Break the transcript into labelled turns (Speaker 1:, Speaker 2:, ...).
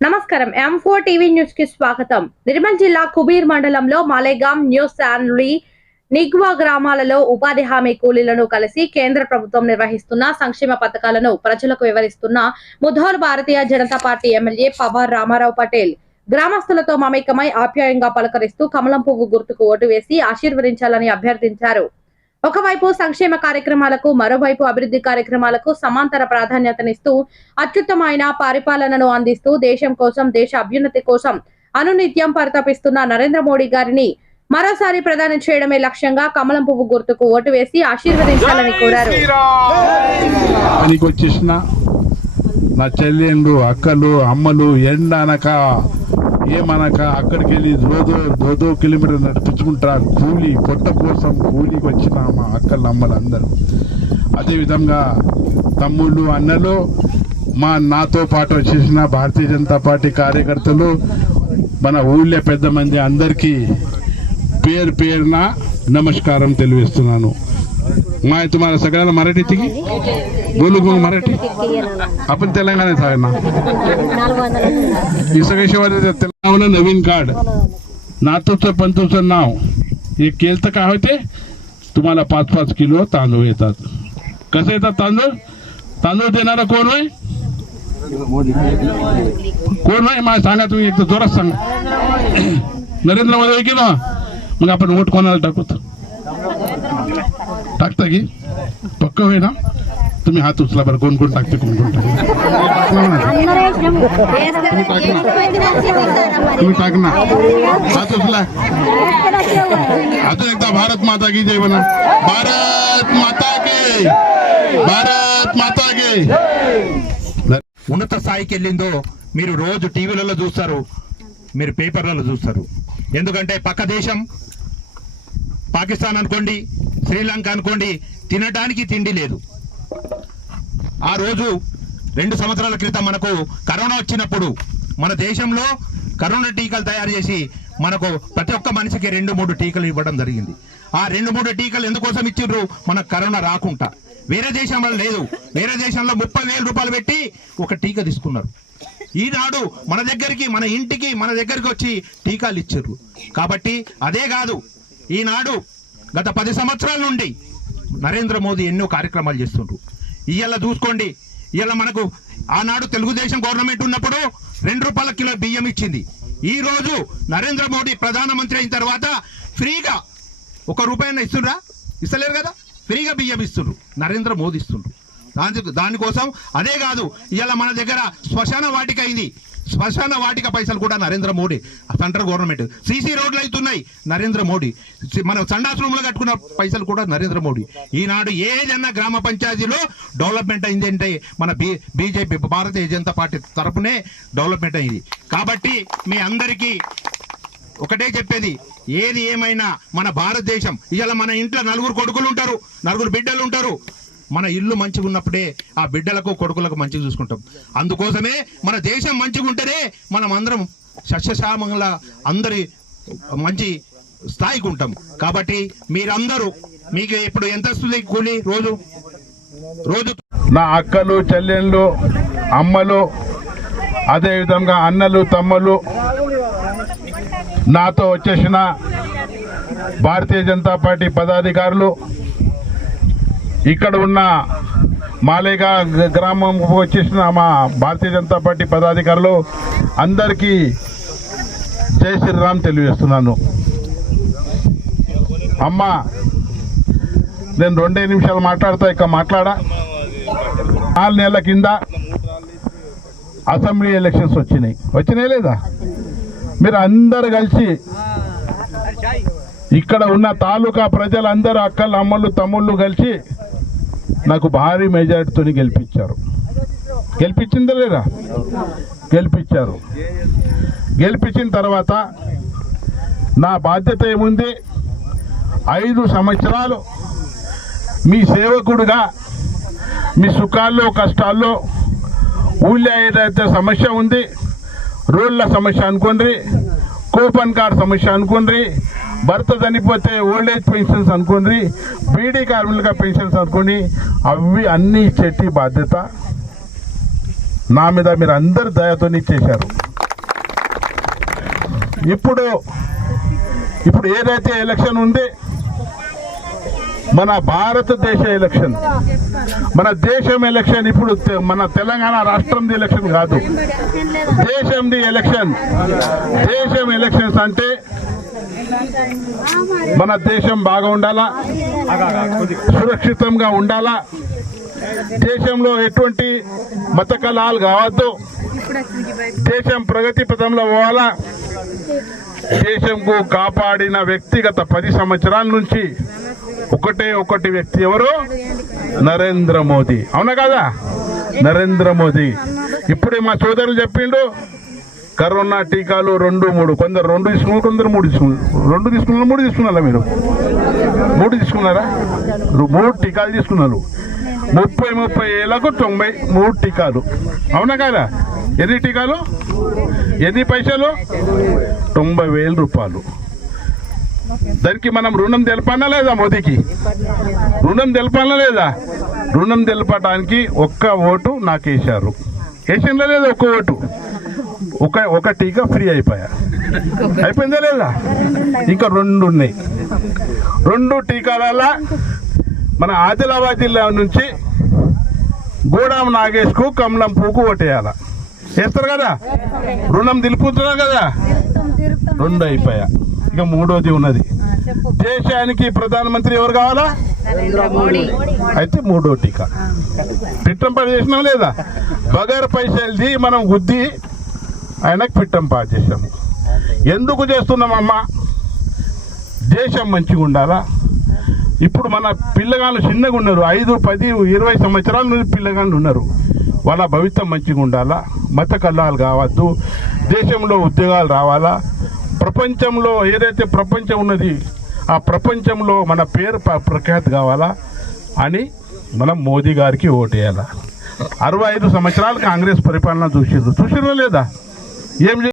Speaker 1: నమస్కారం. M four TV న్యూస్కి స్వాగతం. నిర్మల్ జిల్లా కుబీర్ మండలంలో మాలేగాం న్యూ శాన్లీ నిగ్వా గ్రామాలలో ఉపాధి హామీ కూలీలను కలిసి కేంద్ర ప్రభుత్వం నిర్వహిస్తున్న సంక్షేమ పథకాలను ప్రజలకు వివరిస్తున్న ముధోల్ భారతీయ జనతా పార్టీ ఎమ్మెల్యే పవార్ రామారావు పటేల్. గ్రామస్తులతో మమేకమై ఆప్యాయంగా పలకరిస్తూ కమలం పువ్వు గుర్తుకు ఓటు వేసి ఆశీర్వదించాలని అభ్యర్థించారు. ఒకవైపు సంక్షేమ కార్యక్రమాలకు మరోవైపు అభివృద్ధి కార్యక్రమాలకు సమాంతర ప్రాధాన్యతనిస్తూ అత్యుత్తమైన పరిపాలనను అందిస్తూ దేశం కోసం దేశ అభ్యున్నతి కోసం అనునిత్యం పరితపిస్తున్న నరేంద్ర మోడీ గారిని మరోసారి ప్రదానం చేయడమే లక్ష్యంగా కమలం పువ్వు గుర్తుకు ఓటు వేసి ఆశీర్వదించాలని కోరారు.
Speaker 2: పనికి వచ్చేసిన నా చెల్లెళ్ళు అక్కలు అమ్మలు ఎండ అనక ఏమనక అక్కడికి వెళ్ళి దోదో దోదో కిలోమీటర్ నడిపించుకుంటా కూలి పొట్ట కోసం కూలికి వచ్చిన మా అక్కలు అమ్మలు అందరూ. అదేవిధంగా తమ్ముళ్ళు అన్నలు మా నాతో పాటు వచ్చేసిన భారతీయ జనతా పార్టీ కార్యకర్తలు మన ఊళ్ళో పెద్ద మంది అందరికీ పేరు పేరున నమస్కారం తెలియజేస్తున్నాను. माय तुम्हाला सगळ्यांना मराठी येते की? बोलू मग मराठी. आपण तेलंगणात आहे ना हे सगळे शिवाय तेलंगणा नवीन कार्ड. नातूचं पंतूचं नाव. हे केलं तर काय होते? तुम्हाला पाच पाच किलो तांदूळ येतात. कसे येतात तांदूळ? तांदूळ देणारा कोण होय? कोण होय? मला सांगा तुम्ही एकदा जोरात सांगा. नरेंद्र मोदी की ना मग आपण वोट कोणाला टाकू? टाकता की पक्क होय ना तुम्ही हात उचला बरं कोण कोण टाकते कोण कोण टाकते तुम्ही टाक ना हात उचला अजून एकदा भारत माता की जय म्हणा भारत माता के भारत माता के
Speaker 3: ఉన్నత స్థాయికి వెళ్ళిందో మీరు రోజు టీవీలలో చూస్తారు మీరు పేపర్లలో చూస్తారు ఎందుకంటే పక్క దేశం పాకిస్తాన్ అనుకోండి శ్రీలంక అనుకోండి తినడానికి తిండి లేదు. ఆ రోజు రెండు సంవత్సరాల క్రితం మనకు కరోనా వచ్చినప్పుడు మన దేశంలో కరోనా టీకాలు తయారు చేసి మనకు ప్రతి ఒక్క మనిషికి రెండు మూడు టీకాలు ఇవ్వడం జరిగింది. ఆ రెండు మూడు టీకాలు ఎందుకోసం ఇచ్చిండ్రు? మనకు కరోనా రాకుండా. వేరే దేశంలో లేదు. వేరే దేశంలో ముప్పై వేల రూపాయలు పెట్టి ఒక టీకా తీసుకున్నారు. ఈనాడు మన దగ్గరికి మన ఇంటికి మన దగ్గరికి వచ్చి టీకాలు ఇచ్చారు కాబట్టి అదే కాదు ఈనాడు గత పది సంవత్సరాల నుండి నరేంద్ర మోదీ ఎన్నో కార్యక్రమాలు చేస్తుండ్రు. ఇవాళ చూసుకోండి ఇవాళ మనకు ఆనాడు తెలుగుదేశం గవర్నమెంట్ ఉన్నప్పుడు రెండు రూపాయల కిలో బియ్యం ఇచ్చింది. ఈ రోజు నరేంద్ర మోడీ ప్రధానమంత్రి అయిన తర్వాత ఫ్రీగా ఒక రూపాయన ఇస్తుండ్రా? ఇస్తలేరు కదా? ఫ్రీగా బియ్యం ఇస్తుండ్రు. నరేంద్ర మోదీ ఇస్తుండ్రు. దాని దానికోసం అదే కాదు ఇవాళ మన దగ్గర శ్మశాన వాటిక అయింది. శ్మశాన వాటిక పైసలు కూడా Narendra Modi central government. CC రోడ్లు అవుతున్నాయి నరేంద్ర మోడీ. మన సండాస్ రూమ్లో కట్టుకున్న పైసలు కూడా నరేంద్ర మోడీ. ఈనాడు ఏదన్నా గ్రామ పంచాయతీలో డెవలప్మెంట్ అయింది అంటే మన B BJP Bharatiya Janata party తరపునే డెవలప్మెంట్ అయింది. కాబట్టి మీ అందరికీ ఒకటే చెప్పేది ఏది ఏమైనా మన భారతదేశం ఇవాళ మన ఇంట్లో నలుగురు కొడుకులు ఉంటారు నలుగురు బిడ్డలు ఉంటారు మన ఇల్లు మంచిగా ఉన్నప్పుడే ఆ బిడ్డలకు కొడుకులకు మంచిగా చూసుకుంటాం. అందుకోసమే మన దేశం మంచిగా ఉంటేనే మనం అందరం సస్యశ్యామంగా అందరి మంచి స్థాయికి ఉంటాం. కాబట్టి మీరందరూ మీకు ఇప్పుడు ఎంత వస్తుంది కూలి రోజు? రోజు
Speaker 2: నా అక్కలు చెల్లెళ్ళు అమ్మలు అదేవిధంగా అన్నలు తమ్ములు నాతో వచ్చేసిన భారతీయ జనతా పార్టీ పదాధికారులు ఇక్కడ ఉన్న మాలేగా గ్రామం వచ్చేసిన మా భారతీయ జనతా పార్టీ పదాధికారులు అందరికీ జై శ్రీరామ్ తెలియజేస్తున్నాను. అమ్మ నేను రెండే నిమిషాలు మాట్లాడతా ఇక మాట్లాడా? నాలుగు నెలల కింద అసెంబ్లీ ఎలక్షన్స్ వచ్చినాయి. వచ్చినాయి లేదా? మీరు అందరు కలిసి ఇక్కడ ఉన్న తాలూకా ప్రజలందరూ అక్కలు అమ్మలు తమ్ముళ్ళు కలిసి నాకు భారీ మెజార్టీతో గెలిపించారు. గెలిపించిందా లేదా? గెలిపించారు. గెలిపించిన తర్వాత నా బాధ్యత ఏముంది? ఐదు సంవత్సరాలు మీ సేవకుడుగా మీ సుఖాల్లో కష్టాల్లో ఊళ్ళో ఏదైతే సమస్య ఉంది రోడ్ల సమస్య అనుకోండి కూపన్ కార్డ్ సమస్య అనుకోండి భర్త చనిపోతే ఓల్డ్ ఏజ్ పెన్షన్స్ అనుకోండి బీడీ కార్మికులుగా పెన్షన్స్ అనుకోండి అవి అన్నీ ఇచ్చేటి బాధ్యత. నా మీద మీరు అందరు దయతో చేశారు ఇప్పుడు ఇప్పుడు ఏదైతే ఎలక్షన్ ఉంది మన భారతదేశ ఎలక్షన్ మన దేశం ఎలక్షన్ ఇప్పుడు తె- మన తెలంగాణ రాష్ట్రంది ఎలక్షన్ కాదు. దేశంది ఎలక్షన్ దేశం ఎలక్షన్స్ అంటే మన దేశం బాగా ఉండాలా? సురక్షితంగా ఉండాలా? దేశంలో ఎటువంటి మతకలాలు కావద్దు. దేశం ప్రగతి పథంలో పోవాలా? దేశంకు కాపాడిన వ్యక్తిగత పది సంవత్సరాల నుంచి ఒకటే ఒకటి వ్యక్తి ఎవరు? నరేంద్ర మోదీ. అవునా కదా? నరేంద్ర మోదీ. ఇప్పుడే మా సోదరులు చెప్పిండు కరోనా టీకాలు రెండు మూడు. కొందరు రెండు తీసుకున్నారు కొందరు మూడు తీసుకున్నారు. రెండు తీసుకున్నారు మూడు తీసుకున్నారా మీరు? మూడు తీసుకున్నారా? మూడు టీకాలు తీసుకున్నారు. ముప్పై ముప్పై ఏళ్ళకు తొంభై మూడు టీకాలు. అవునా కదా? ఎన్ని టీకాలు? ఎన్ని పైసలు? తొంభై వేల రూపాయలు. దానికి మనం రుణం తెలపనా లేదా మోదీకి? రుణం తెలపనా లేదా? రుణం తెలపడానికి ఒక్క ఓటు నాకు వేశారు వేసిందా లేదా ఒక్క ఓటు? ఒక ఒక టీకా ఫ్రీ అయిపోయా? అయిపోయిందా లేదా? ఇంకా రెండు ఉన్నాయి రెండు టీకాల మన ఆదిలాబాద్ జిల్లా నుంచి గూడాం నాగేష్కు కమలం పూకు ఓటేయాల చేస్తారు కదా? రుణం నిలుపుతున్నారు కదా? రెండు అయిపోయా. ఇక మూడోది ఉన్నది. దేశానికి ప్రధానమంత్రి ఎవరు కావాలా? అయితే మూడో టీకా. పిట్టంపాటు చేసినాం లేదా? బగర్ పైసలది మనం గుద్ది ఆయనకు పిట్టంపాటు చేసాము ఎందుకు చేస్తున్నామమ్మా? దేశం మంచిగా ఉండాలా? ఇప్పుడు మన పిల్లగాళ్ళు చిన్నగా ఉన్నారు. ఐదు పది ఇరవై సంవత్సరాల నుండి పిల్లగాళ్ళు ఉన్నారు. వాళ్ళ భవిత్యం మంచిగా ఉండాలా? మత కల్లాలు కావద్దు. దేశంలో ఉద్యోగాలు రావాలా? ప్రపంచంలో ఏదైతే ప్రపంచం ఉన్నది ఆ ప్రపంచంలో మన పేరు ప్రఖ్యాతి కావాలా? అని మనం మోదీ గారికి ఓటేయాలా? అరవై ఐదు సంవత్సరాలు కాంగ్రెస్ పరిపాలన చూసిర్రు చూసిర్రా లేదా? Yemli